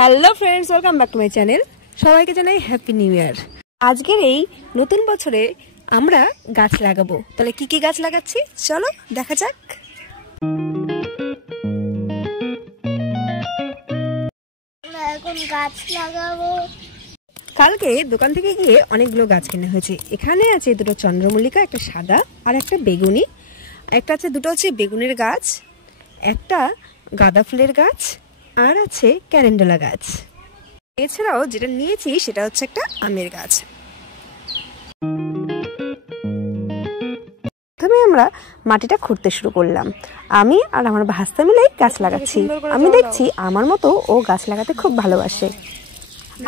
Hello friends, welcome back to my channel. সবাইকে জানাই happy new year. আজকের এই নতুন বছরে আমরা গাছ লাগাবো। তাহলে কি কি গাছ লাগাচ্ছি চলো দেখা যাক। এখন গাছ লাগাবো। কালকে দোকান থেকে গিয়ে অনেকগুলো গাছ কেনা হয়েছে। এখানে আছে দুটো চন্দ্রমল্লিকা, একটা সাদা আর একটা বেগুনি। একটা আছে দুটো হচ্ছে বেগুনের গাছ, একটা গাঁদা ফুলের গাছ আর আছে ক্যালেন্ডুলা গাছ। এছাড়াও যেটা নিয়েছি সেটা হচ্ছে একটা আমের গাছ। প্রথমে আমরা মাটিটা খুঁড়তে শুরু করলাম। আমি আর আমার ভাস্তা মিলে গাছ লাগাচ্ছি। আমি দেখছি আমার মতো ও গাছ লাগাতে খুব ভালোবাসে।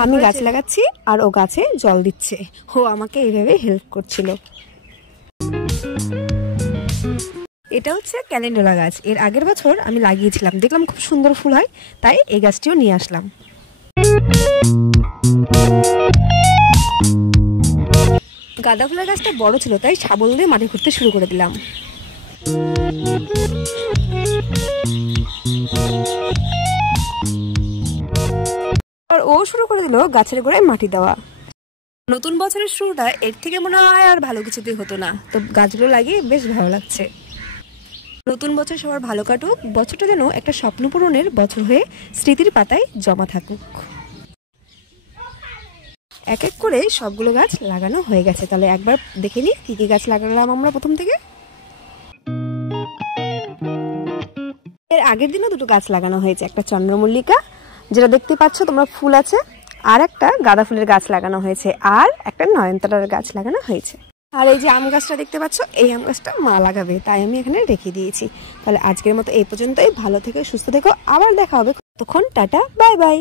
আমি গাছ লাগাচ্ছি আর ও গাছে জল দিচ্ছে। ও আমাকে এইভাবে হেল্প করছিল। এটা হচ্ছে ক্যালেন্ডুলা গাছ। এর আগের বছর আমি লাগিয়েছিলাম, দেখলাম খুব সুন্দর ফুল হয়, তাই এই গাছটিও নিয়ে আসলাম। গাঁদা ফুলের গাছটা বড় ছিল, তাই শাবল দিয়ে মাটি খুঁড়তে শুরু করে দিলাম। আর ও শুরু করে দিল গাছের গোড়ায় মাটি দেওয়া। নতুন বছরের শুরুটা এর থেকে মনে হয় আর ভালো কিছুতেই হতো না। তো গাছগুলো লাগিয়ে বেশ ভালো লাগছে। নতুন বছর সবার ভালো কাটুক, বছরটা যেন একটা স্বপ্ন পূরণের বছর হয়ে স্মৃতির পাতায় জমা থাকুক। এক এক করে সবগুলো গাছ লাগানো হয়ে গেছে। তাহলে একবার দেখে নিই কি কি গাছ লাগালাম আমরা প্রথম থেকে। এর আগের দিনও দুটো গাছ লাগানো হয়েছে, একটা চন্দ্রমল্লিকা যেটা দেখতে পাচ্ছ তোমরা ফুল আছে, আর একটা গাঁদা ফুলের গাছ লাগানো হয়েছে, আর একটা নয়নতারার গাছ লাগানো হয়েছে। আর এই যে আম গাছটা দেখতে পাচ্ছ, এই আম গাছটা মা লাগাবে, তাই আমি এখানে রেখে দিয়েছি। তাহলে আজকের মতো এই পর্যন্তই। ভালো থেকো, সুস্থ থেকো, আবার দেখা হবে। তখন টাটা, বাই বাই।